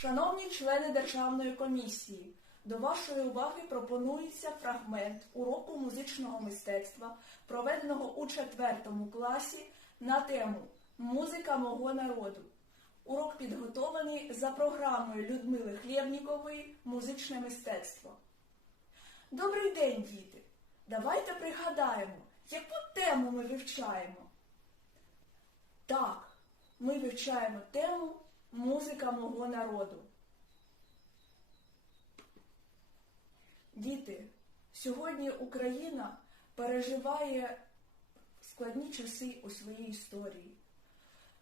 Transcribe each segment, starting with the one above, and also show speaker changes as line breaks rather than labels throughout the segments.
Шановні члени Державної комісії, до вашої уваги пропонується фрагмент уроку музичного мистецтва, проведеного у четвертому класі на тему Музика мого народу. Урок підготований за програмою Людмили Хлєбнікової Музичне мистецтво. Добрий день, діти! Давайте пригадаємо, яку тему ми вивчаємо. Так, ми вивчаємо тему Музика мого народу. Діти, сьогодні Україна переживає складні часи у своїй історії.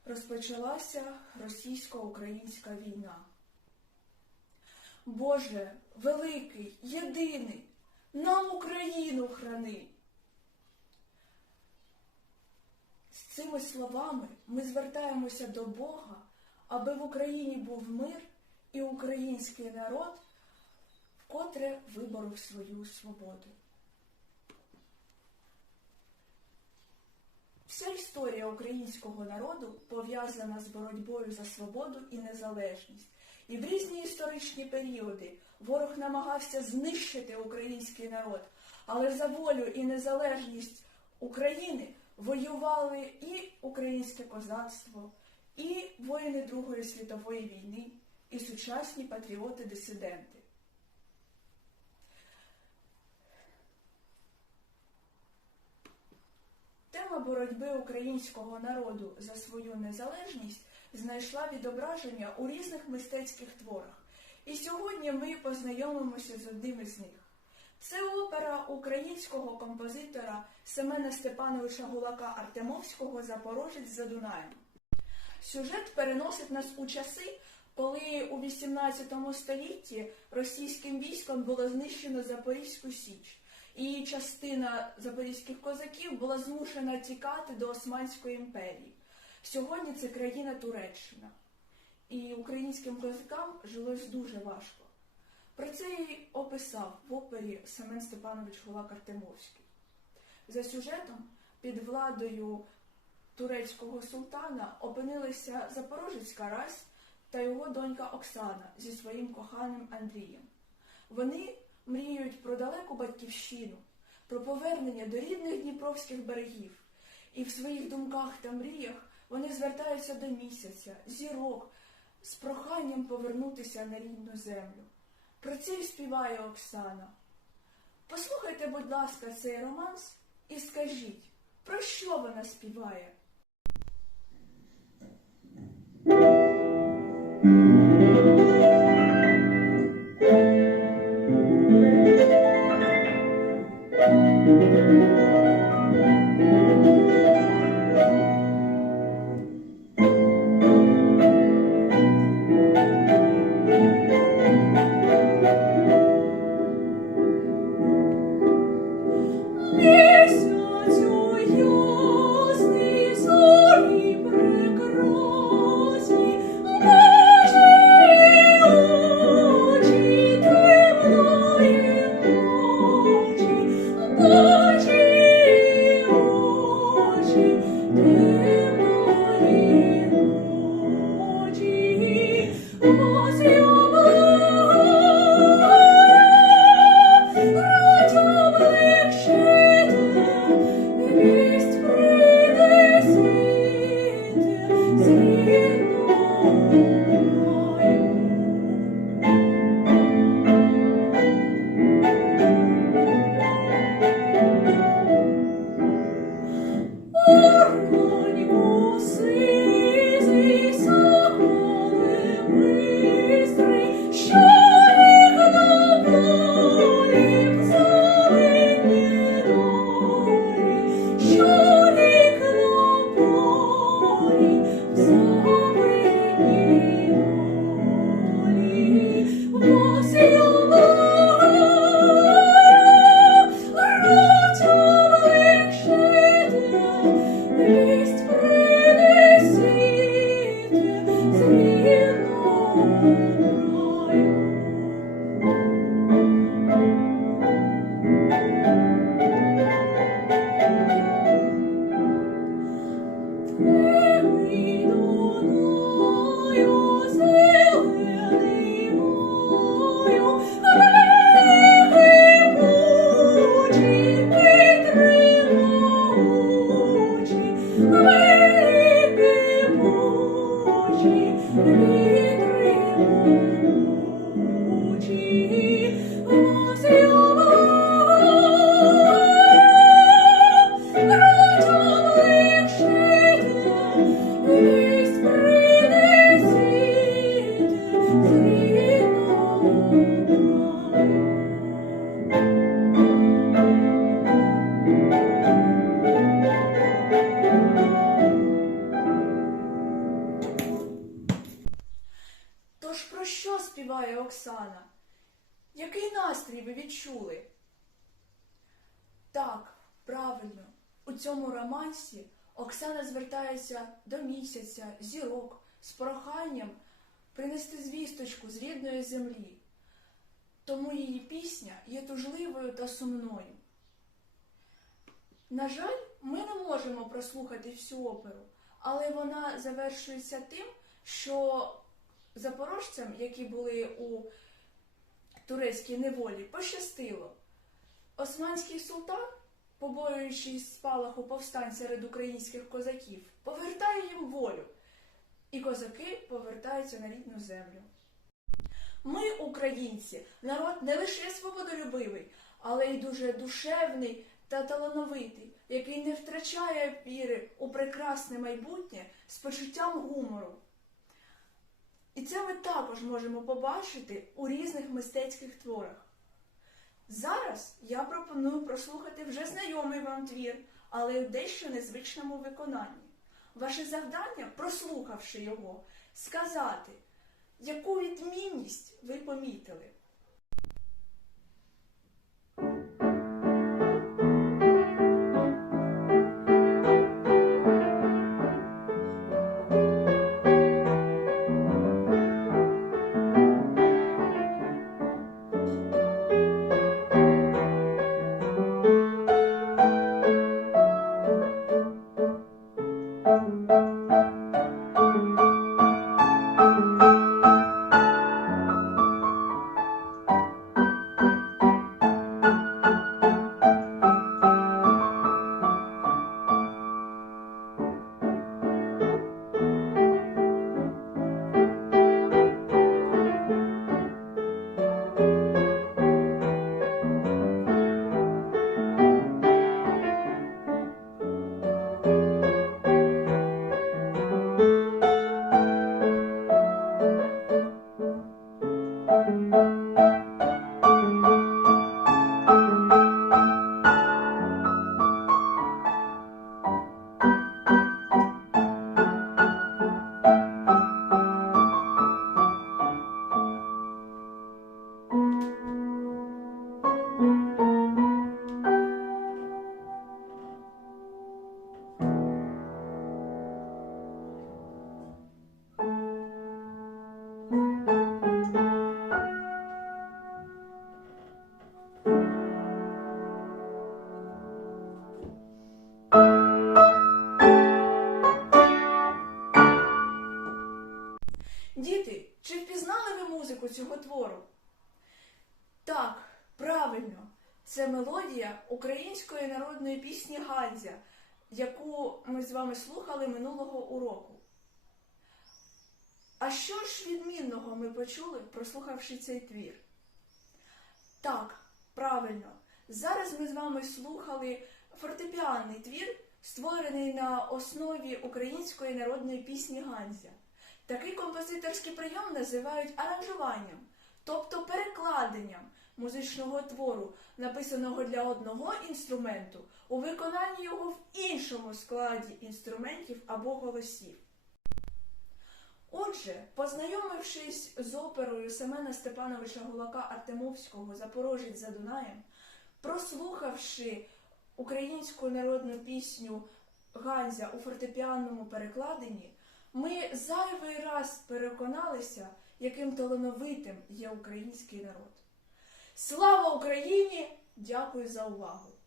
Розпочалася російсько-українська війна. Боже, великий, єдиний, нам Україну храни. З цими словами ми звертаємося до Бога, аби в Україні був мир і український народ вкотре виборов свою свободу. Вся історія українського народу пов'язана з боротьбою за свободу і незалежність. І в різні історичні періоди ворог намагався знищити український народ, але за волю і незалежність України воювали і українське козацтво, і воїни Другої світової війни, і сучасні патріоти-дисиденти. Тема боротьби українського народу за свою незалежність знайшла відображення у різних мистецьких творах. І сьогодні ми познайомимося з одним із них. Це опера українського композитора Семена Степановича Гулака Артемовського Запорожець за Дунаєм. Сюжет переносить нас у часи, коли у XVIII столітті російським військом було знищено Запорізьку Січ, і частина запорізьких козаків була змушена тікати до Османської імперії. Сьогодні це країна Туреччина. І українським козакам жилось дуже важко. Про це і описав в опері Семен Степанович Гулак Артемовський. За сюжетом під владою турецького султана опинилися Запорожець Карась та його донька Оксана зі своїм коханим Андрієм. Вони мріють про далеку батьківщину, про повернення до рідних дніпровських берегів. І в своїх думках та мріях вони звертаються до місяця, зірок, з проханням повернутися на рідну землю. Про це й співає Оксана. Послухайте, будь ласка, цей романс і скажіть, про що вона співає? Mm-hmm. You. Правильно, у цьому романсі Оксана звертається до місяця, зірок з проханням принести звісточку з рідної землі. Тому її пісня є тужливою та сумною. На жаль, ми не можемо прослухати всю оперу, але вона завершується тим, що запорожцям, які були у турецькій неволі, пощастило. Османський султан, побоюючись спалаху повстань серед українських козаків, повертає їм волю, і козаки повертаються на рідну землю. Ми, українці, народ не лише свободолюбивий, але й дуже душевний та талановитий, який не втрачає віри у прекрасне майбутнє з почуттям гумору. І це ми також можемо побачити у різних мистецьких творах. Зараз я пропоную прослухати вже знайомий вам твір, але в дещо незвичному виконанні. Ваше завдання, прослухавши його, сказати, яку відмінність ви помітили. Thank you. Діти, музику цього твору? Так, правильно, це мелодія української народної пісні Ганзя, яку ми з вами слухали минулого уроку. А що ж відмінного ми почули, прослухавши цей твір? Так, правильно, зараз ми з вами слухали фортепіанний твір, створений на основі української народної пісні Ганзя. Такий композиторський прийом називають аранжуванням, тобто перекладенням музичного твору, написаного для одного інструменту, у виконанні його в іншому складі інструментів або голосів. Отже, познайомившись з оперою Семена Степановича Гулака Артемовського Запорожець за Дунаєм, прослухавши українську народну пісню Ганзя у фортепіанному перекладенні, ми зайвий раз переконалися, яким талановитим є український народ. Слава Україні! Дякую за увагу!